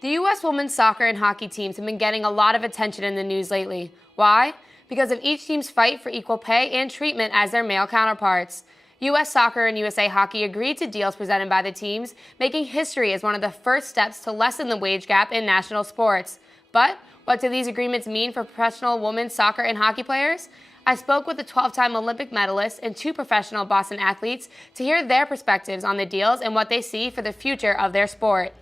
The U.S. women's soccer and hockey teams have been getting a lot of attention in the news lately. Why? Because of each team's fight for equal pay and treatment as their male counterparts. U.S. Soccer and USA Hockey agreed to deals presented by the teams, making history as one of the first steps to lessen the wage gap in national sports. But what do these agreements mean for professional women's soccer and hockey players? I spoke with a 12-time Olympic medalist and 2 professional Boston athletes to hear their perspectives on the deals and what they see for the future of their sport.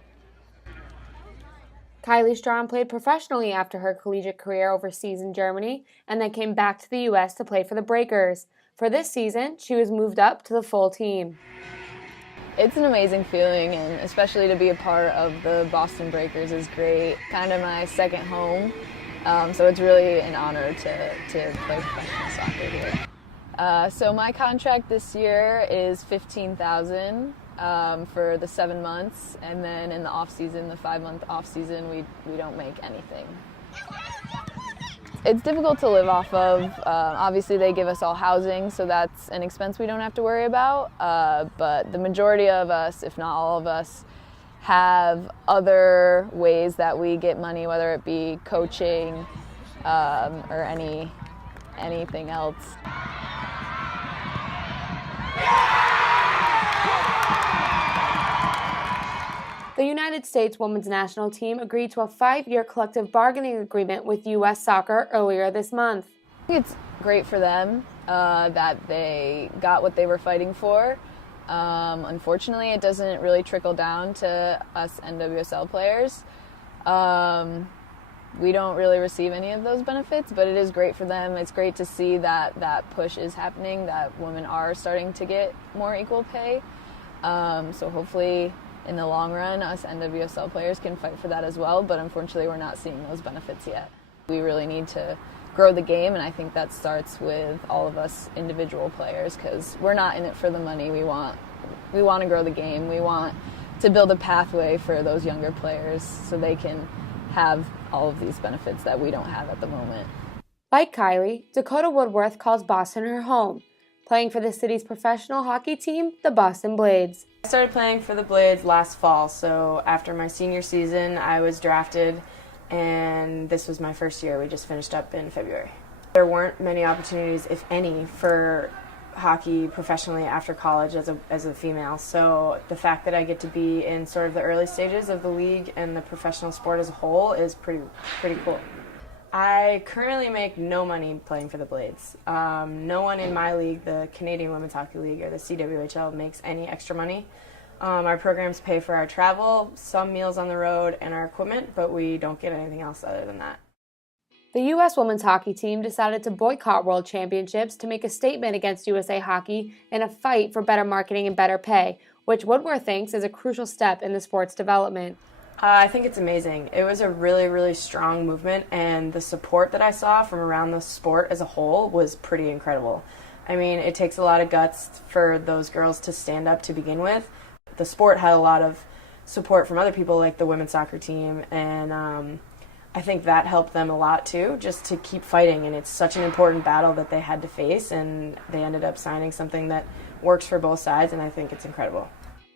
Kylie Strawn played professionally after her collegiate career overseas in Germany and then came back to the U.S. to play for the Breakers. For this season, she was moved up to the full team. It's an amazing feeling, and especially to be a part of the Boston Breakers is great. Kind of my second home, so it's really an honor to play professional soccer here. So my contract this year is $15,000 for the 7 months, and then in the off season, the 5-month off season, we don't make anything. It's difficult to live off of. Obviously, they give us all housing, so that's an expense we don't have to worry about. But the majority of us, if not all of us, have other ways that we get money, whether it be coaching or anything else. The United States women's national team agreed to a 5-year collective bargaining agreement with U.S. Soccer earlier this month. I think it's great for them that they got what they were fighting for. Unfortunately, it doesn't really trickle down to us NWSL players. We don't really receive any of those benefits, but it is great for them. It's great to see that that push is happening, that women are starting to get more equal pay. So hopefully, in the long run, us NWSL players can fight for that as well, but unfortunately we're not seeing those benefits yet. We really need to grow the game, and I think that starts with all of us individual players, because we're not in it for the money. We want to grow the game. We want to build a pathway for those younger players so they can have all of these benefits that we don't have at the moment. Like Kylie, Dakota Woodworth calls Boston her home, playing for the city's professional hockey team, the Boston Blades. I started playing for the Blades last fall, so after my senior season, I was drafted, and this was my first year. We just finished up in February. There weren't many opportunities, if any, for hockey professionally after college as a female, so the fact that I get to be in sort of the early stages of the league and the professional sport as a whole is pretty cool. I currently make no money playing for the Blades. No one in my league, the Canadian Women's Hockey League or the CWHL, makes any extra money. Our programs pay for our travel, some meals on the road, and our equipment, but we don't get anything else other than that. The U.S. women's hockey team decided to boycott World Championships to make a statement against USA Hockey in a fight for better marketing and better pay, which Woodworth thinks is a crucial step in the sport's development. I think it's amazing. It was a really, really strong movement, and the support that I saw from around the sport as a whole was pretty incredible. I mean, it takes a lot of guts for those girls to stand up to begin with. The sport had a lot of support from other people like the women's soccer team, and I think that helped them a lot too, just to keep fighting, and it's such an important battle that they had to face, and they ended up signing something that works for both sides, and I think it's incredible.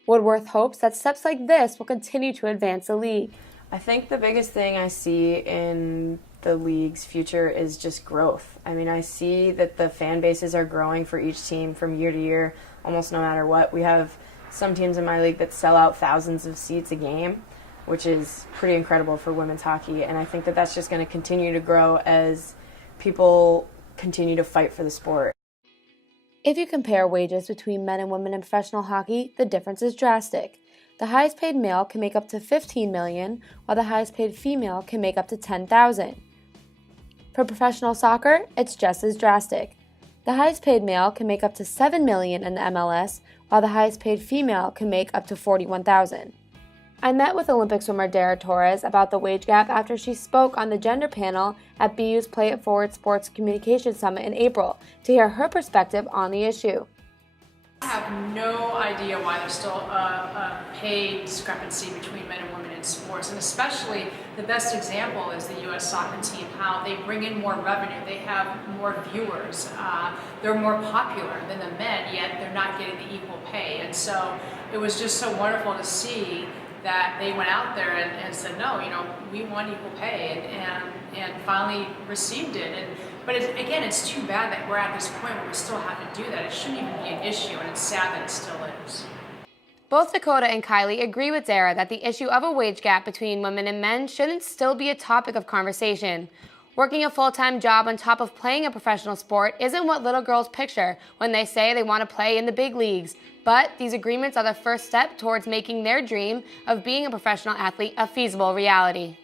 Woodworth hopes that steps like this will continue to advance the league. I think the biggest thing I see in the league's future is just growth. I mean, I see that the fan bases are growing for each team from year to year, almost no matter what. We have some teams in my league that sell out thousands of seats a game, which is pretty incredible for women's hockey, and I think that that's just going to continue to grow as people continue to fight for the sport. If you compare wages between men and women in professional hockey, the difference is drastic. The highest paid male can make up to $15 million, while the highest paid female can make up to $10,000. For professional soccer, it's just as drastic. The highest paid male can make up to $7 million in the MLS, while the highest paid female can make up to $41,000. I met with Olympic swimmer Dara Torres about the wage gap after she spoke on the gender panel at BU's Play It Forward Sports Communication Summit in April to hear her perspective on the issue. I have no idea why there's still a pay discrepancy between men and women in sports, and especially the best example is the U.S. soccer team, how they bring in more revenue, they have more viewers, they're more popular than the men, yet they're not getting the equal pay. And so it was just so wonderful to see that they went out there and said, no, we want equal pay, and finally received it. But again, it's too bad that we're at this point where we still have to do that. It shouldn't even be an issue, and it's sad that it still is. Both Dakota and Kylie agree with Dara that the issue of a wage gap between women and men shouldn't still be a topic of conversation. Working a full-time job on top of playing a professional sport isn't what little girls picture when they say they want to play in the big leagues. But these agreements are the first step towards making their dream of being a professional athlete a feasible reality.